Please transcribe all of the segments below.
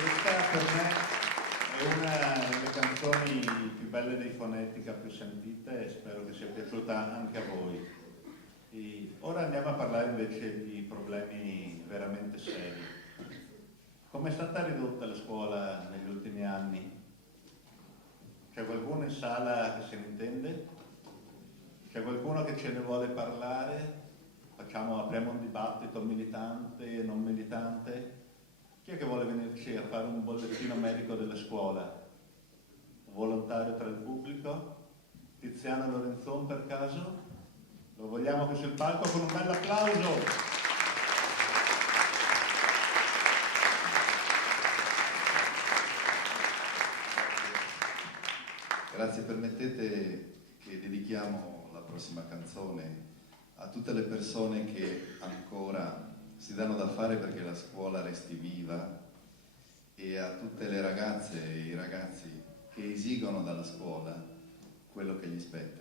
Questa per me è una delle canzoni più belle dei Fonetica, più sentite, e spero che sia piaciuta anche a voi. E ora andiamo a parlare invece di problemi veramente seri. Come è stata ridotta la scuola negli ultimi anni? C'è qualcuno in sala che se ne intende? C'è qualcuno che ce ne vuole parlare? Apriamo un dibattito militante e non militante? Chi è che vuole venirci a fare un bollettino medico della scuola? Un volontario tra il pubblico? Tiziano Lorenzon per caso? Lo vogliamo qui sul palco con un bel applauso! Grazie, permettete che dedichiamo la prossima canzone a tutte le persone che ancora si danno da fare perché la scuola resti viva e a tutte le ragazze e i ragazzi che esigono dalla scuola quello che gli spetta.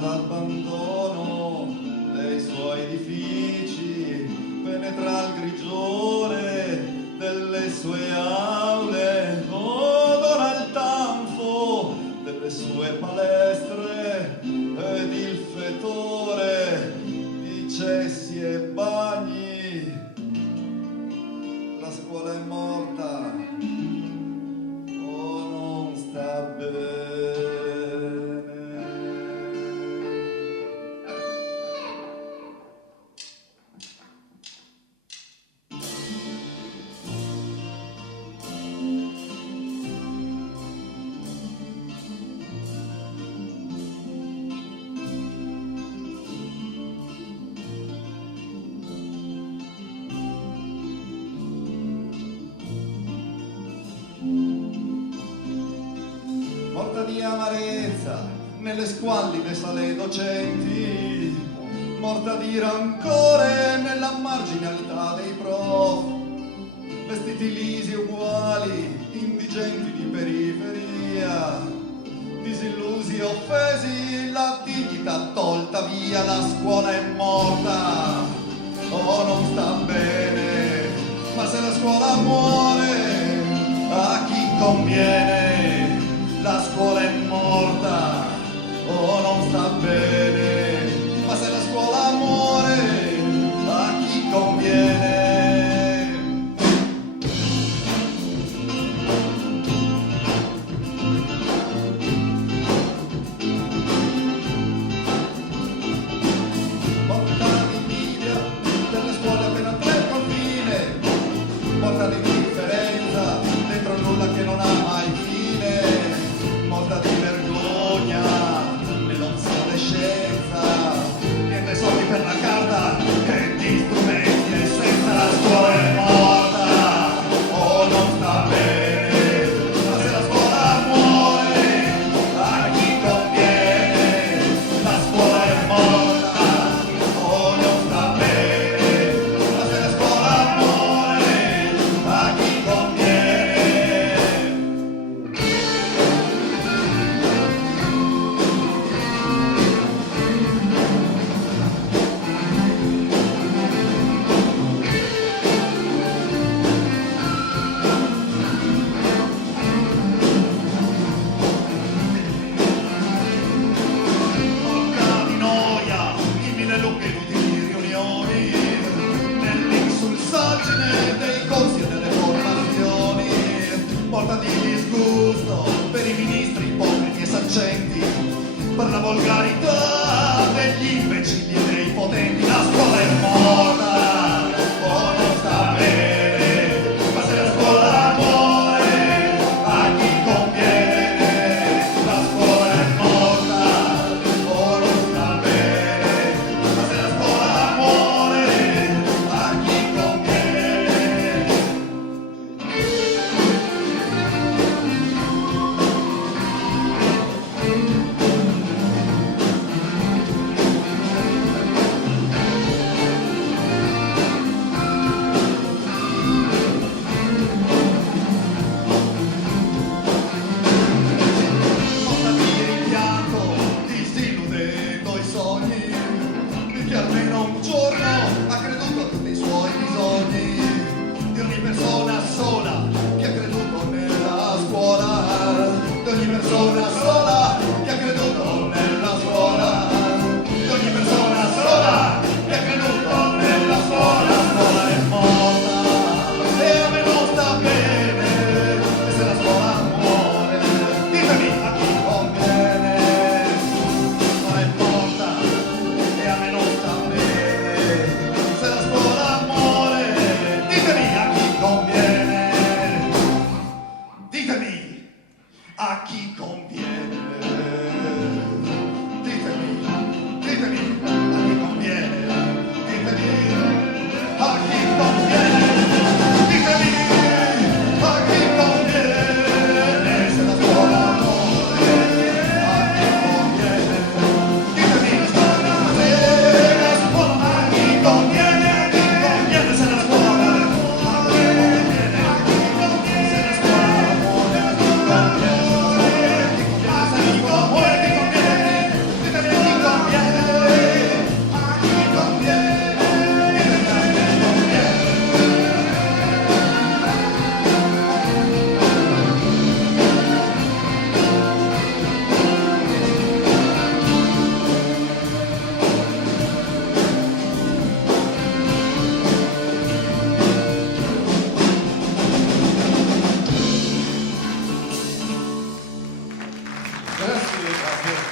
L'abbandono dei suoi edifici penetra il grigiore delle sue aule, odora il tanfo delle sue palestre ed il fetore di cessi e bagni. La scuola è morta o non sta bene. Morta di amarezza nelle squallide sale docenti, morta di rancore nella marginalità dei prof, vestiti lisi uguali, indigenti di periferia, disillusi e offesi, la dignità tolta via, la scuola è morta o non sta bene, ma se la scuola muore a chi conviene? La scuola è morta o non sta bene, ma se la scuola muore a chi conviene? Morta l'invidia delle scuole appena tre il confine, morta l'indifferenza dentro nulla che non ha mai fine. Morta di studenti per la volgarità degli imbecilli e dei potenti. La scuola è morta, o non sta bene, ma se la scuola muore a chi conviene. La scuola è morta, o non sta bene, ma se la scuola muore a chi conviene. Porta via il pianto, disilludendo i sogni di chi almeno un giorno ha creduto a tutti i suoi bisogni, di ogni persona sola che ha creduto nella scuola, di ogni persona sola che ha creduto nella scuola, di ogni persona sola che ha creduto nella scuola. La scuola è morta e a me non sta bene, e se la scuola muore ditemi a chi conviene. Ma è morta e a me non sta bene, se la scuola muore ditemi a chi conviene. Ditemi a chi conviene. Ditemi a chi conviene. Ditemi a chi conviene. Ditemi a chi conviene, se la scuola muore a chi conviene. Ditemi la scuola a chi conviene, se la scuola muore a chi conviene. Se la scuola muore a chi conviene, se la scuola muore a chi conviene. Ditemi a chi conviene, a chi conviene. Ditemi a chi conviene. Grazie.